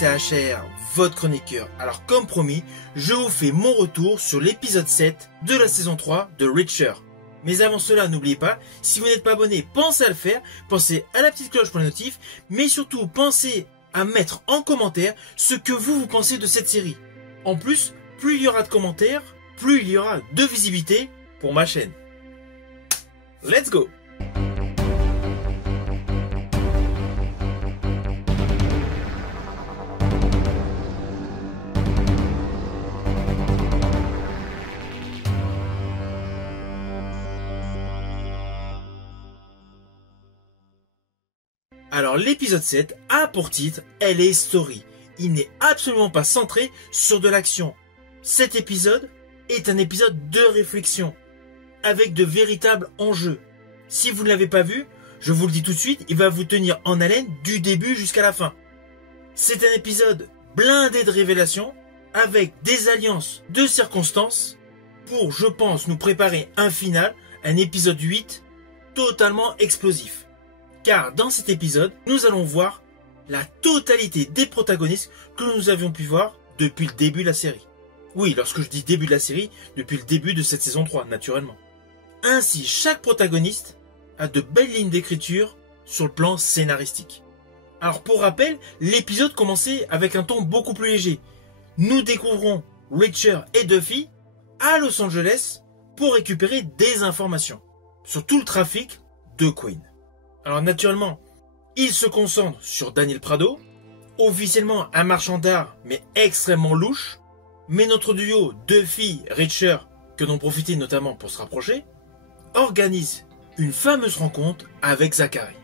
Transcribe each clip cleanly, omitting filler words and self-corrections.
c'est HR, votre chroniqueur. Alors comme promis, je vous fais mon retour sur l'épisode 7 de la saison 3 de Reacher. Mais avant cela, n'oubliez pas, si vous n'êtes pas abonné, pensez à le faire, pensez à la petite cloche pour les notifs, mais surtout pensez à mettre en commentaire ce que vous pensez de cette série. En plus, plus il y aura de commentaires, plus il y aura de visibilité pour ma chaîne. Let's go! Alors l'épisode 7 a pour titre LA Story. Il n'est absolument pas centré sur de l'action. Cet épisode est un épisode de réflexion, avec de véritables enjeux. Si vous ne l'avez pas vu, je vous le dis tout de suite, il va vous tenir en haleine du début jusqu'à la fin. C'est un épisode blindé de révélations, avec des alliances de circonstances, pour, je pense, nous préparer un final, un épisode 8, totalement explosif. Car dans cet épisode, nous allons voir la totalité des protagonistes que nous avions pu voir depuis le début de la série. Oui, lorsque je dis début de la série, depuis le début de cette saison 3, naturellement. Ainsi, chaque protagoniste a de belles lignes d'écriture sur le plan scénaristique. Alors pour rappel, l'épisode commençait avec un ton beaucoup plus léger. Nous découvrons Reacher et Duffy à Los Angeles pour récupérer des informations sur tout le trafic de Queen. Alors naturellement, il se concentre sur Daniel Prado, officiellement un marchand d'art mais extrêmement louche, mais notre duo Duffy-Reacher, que l'on profitait notamment pour se rapprocher, organise une fameuse rencontre avec Zachary.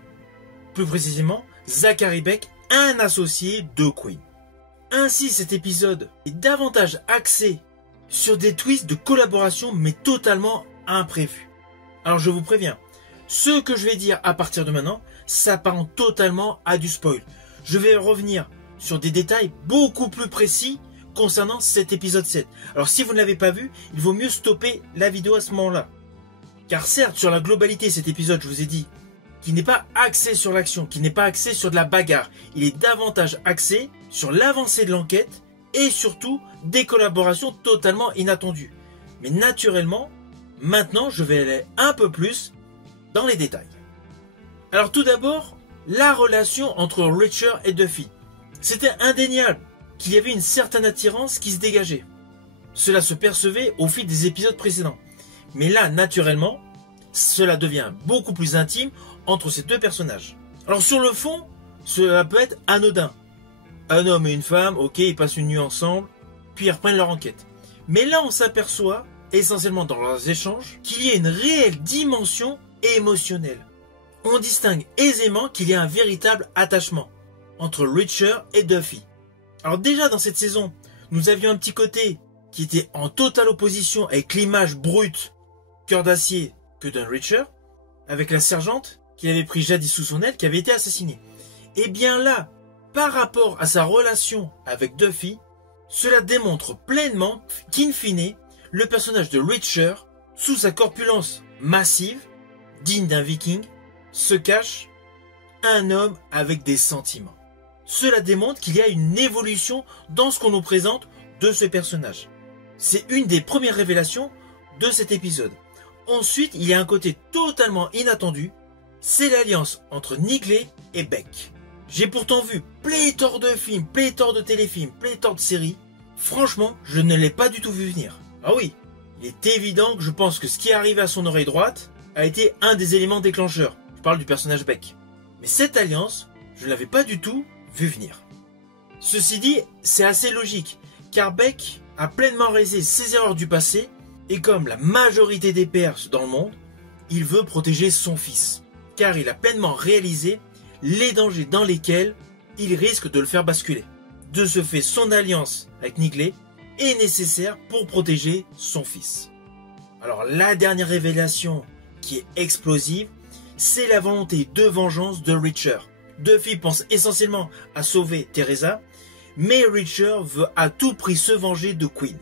Plus précisément, Zachary Beck, un associé de Queen. Ainsi cet épisode est davantage axé sur des twists de collaboration mais totalement imprévus. Alors je vous préviens, ce que je vais dire à partir de maintenant s'apparente totalement à du spoil. Je vais revenir sur des détails beaucoup plus précis concernant cet épisode 7. Alors si vous ne l'avez pas vu, il vaut mieux stopper la vidéo à ce moment-là. Car certes, sur la globalité, cet épisode, je vous ai dit, qui n'est pas axé sur l'action, qui n'est pas axé sur de la bagarre. Il est davantage axé sur l'avancée de l'enquête et surtout des collaborations totalement inattendues. Mais naturellement, maintenant, je vais aller un peu plus dans les détails. Alors tout d'abord, la relation entre Reacher et Duffy. C'était indéniable qu'il y avait une certaine attirance qui se dégageait. Cela se percevait au fil des épisodes précédents. Mais là, naturellement, cela devient beaucoup plus intime entre ces deux personnages. Alors sur le fond, cela peut être anodin. Un homme et une femme, ok, ils passent une nuit ensemble, puis ils reprennent leur enquête. Mais là, on s'aperçoit, essentiellement dans leurs échanges, qu'il y a une réelle dimension émotionnelle. On distingue aisément qu'il y a un véritable attachement entre Reacher et Duffy. Alors déjà dans cette saison, nous avions un petit côté qui était en totale opposition avec l'image brute, cœur d'acier, que d'un Reacher, avec la sergente qu'il avait pris jadis sous son aile, qui avait été assassinée. Et bien là, par rapport à sa relation avec Duffy, cela démontre pleinement qu'in fine, le personnage de Reacher, sous sa corpulence massive, digne d'un viking, se cache un homme avec des sentiments. Cela démontre qu'il y a une évolution dans ce qu'on nous présente de ce personnage. C'est une des premières révélations de cet épisode. Ensuite, il y a un côté totalement inattendu, c'est l'alliance entre Nigley et Beck. J'ai pourtant vu pléthore de films, pléthore de téléfilms, pléthore de séries. Franchement, je ne l'ai pas du tout vu venir. Ah oui, il est évident que je pense que ce qui est arrivé à son oreille droite a été un des éléments déclencheurs. Je parle du personnage Beck. Mais cette alliance, je ne l'avais pas du tout vu venir. Ceci dit, c'est assez logique, car Beck a pleinement réalisé ses erreurs du passé, et comme la majorité des pères dans le monde, il veut protéger son fils, car il a pleinement réalisé les dangers dans lesquels il risque de le faire basculer. De ce fait, son alliance avec Nigley est nécessaire pour protéger son fils. Alors la dernière révélation qui est explosive, c'est la volonté de vengeance de Reacher. Duffy pense essentiellement à sauver Teresa, mais Reacher veut à tout prix se venger de Queen.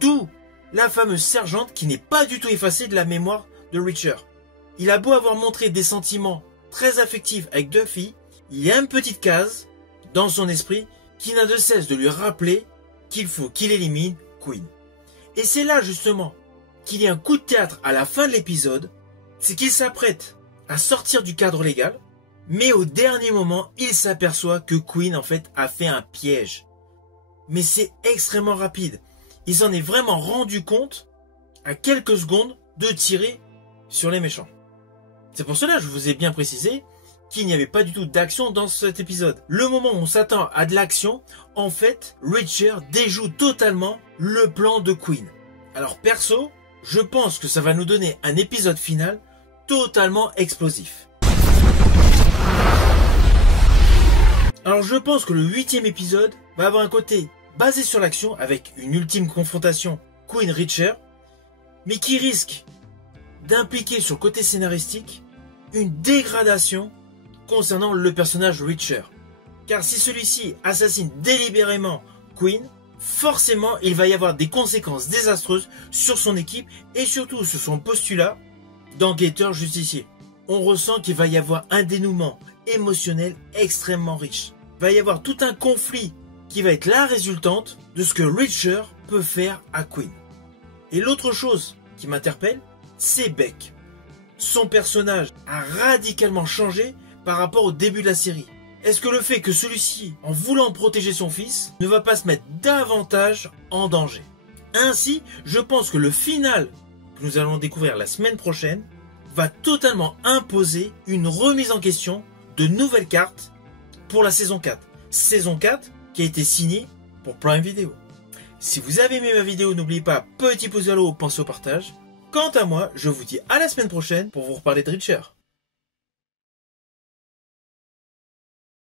D'où la fameuse sergente qui n'est pas du tout effacée de la mémoire de Reacher. Il a beau avoir montré des sentiments très affectifs avec Duffy, il y a une petite case dans son esprit qui n'a de cesse de lui rappeler qu'il faut qu'il élimine Queen. Et c'est là justement qu'il y a un coup de théâtre à la fin de l'épisode, c'est qu'il s'apprête à sortir du cadre légal, mais au dernier moment, il s'aperçoit que Queen en fait a fait un piège. Mais c'est extrêmement rapide. Il s'en est vraiment rendu compte à quelques secondes de tirer sur les méchants. C'est pour cela que je vous ai bien précisé qu'il n'y avait pas du tout d'action dans cet épisode. Le moment où on s'attend à de l'action, en fait, Reacher déjoue totalement le plan de Queen. Alors perso, je pense que ça va nous donner un épisode final totalement explosif. Alors je pense que le 8e épisode va avoir un côté basé sur l'action avec une ultime confrontation Queen-Reacher, mais qui risque d'impliquer sur le côté scénaristique une dégradation concernant le personnage Reacher. Car si celui-ci assassine délibérément Queen, forcément il va y avoir des conséquences désastreuses sur son équipe et surtout sur son postulat d'enquêteur justicier. On ressent qu'il va y avoir un dénouement émotionnel extrêmement riche. Il va y avoir tout un conflit qui va être la résultante de ce que Reacher peut faire à Queen. Et l'autre chose qui m'interpelle, c'est Beck. Son personnage a radicalement changé par rapport au début de la série. Est-ce que le fait que celui-ci, en voulant protéger son fils, ne va pas se mettre davantage en danger? Ainsi, je pense que le final que nous allons découvrir la semaine prochaine va totalement imposer une remise en question de nouvelles cartes pour la saison 4. Saison 4 qui a été signée pour Prime Video. Si vous avez aimé ma vidéo, n'oubliez pas, petit pouce vers le haut, pensez au partage. Quant à moi, je vous dis à la semaine prochaine pour vous reparler de Reacher.